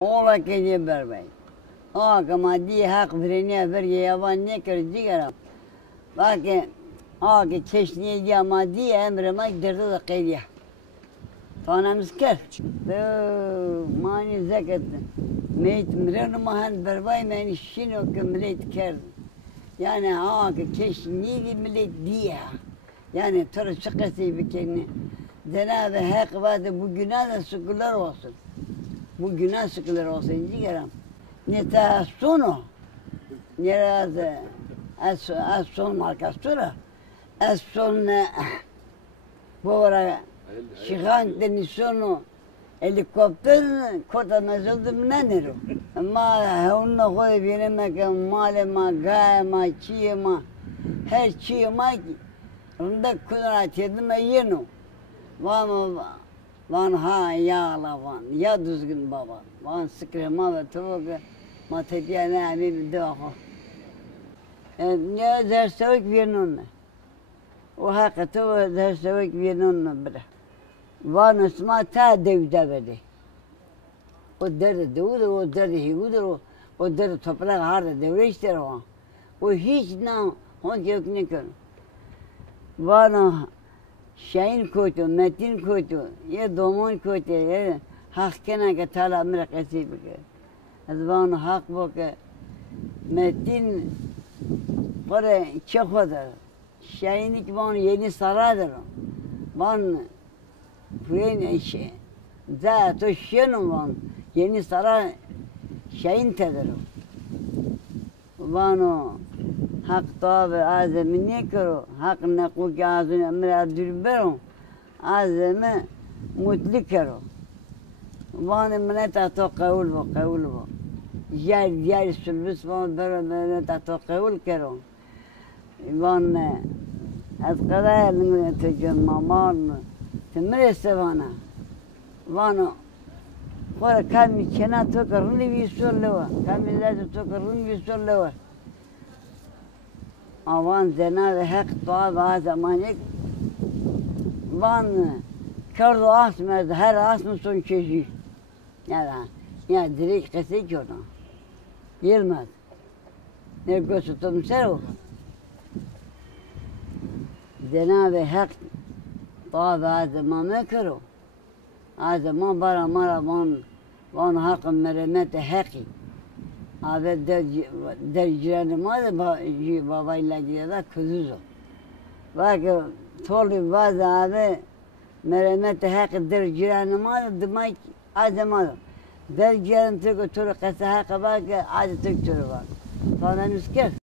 Ola ke berbey. Ama diye hak verene ver yavan ne kır diğeram. Bakın ki çeşniye diye ama diye emrime derdi de kıyıya. Tanemiz ker. Mani zeketin. Meyt mrenu mahan berbey meni şino ke millet ker. Yani ki çeşniye di millet diye. Yani tırı çıkası bir kendine. Cenab-ı Hak vardı bu günah da sıkılar olsun. Bu günah sıkılar olsun diyelim. Ne ta sonu, ne razı, az son marka sonra, az son bu ara çıkan deni sonu helikopter kota mezuldu nenero. Ama onunla koy bilemek malema, gayema, çiğema, her çiğema, onda kudret edime yenu. Van ha yağla van, ya düzgün baba. Van sıkırma ve tuvuk matebiye ne abi bir daha. Ne dersevik vienun. O hakikaten o dersevik vienun bre. Van isma ta devde verdi. O derdi devde, o derdi higudur, o derdi toprak harda devreştir o. O hiç ne, hon yok ne kör. Van Şahin koydu, Metin koydu, ya domon koydu, ya hakkına ki tala mırkası bike. Azvan hak bu ki Metin para çakodur. Şahinlik van yeni saradır. Van fren işi. Zato şenum van yeni saray Şahin tedir. Vano hak tabi azami ne karo, hak ne kuki azami emre dürbero, azami mutlu karo. Vani mene tato kavul bu. Yer sülbüs van bero mene tato kavul karo. Vani az kadar ne tecem maman, temre sevana. Vano kore kami çena tokarını visurleva, kami lazı tokarını visurleva. Avan Cenab-ı Hak dua ve zamanik van kardo asmaz her asmı son çeşi. Yani direkt kesik ona. Yılmaz. Ne gösterdim sero. Cenab-ı Hak dua ve zaman karo. Zaman bara mara van hakkın meremeti hakkı. Abi dercilerim vardı babayla gidiyorlar kızız o. Bak tolu bazı abi meremeti hakkı dercilerim vardı demek azamadım. Dercilerim tükü turu kasa hakkı var ki adı tük turu var. Tanemiz ker.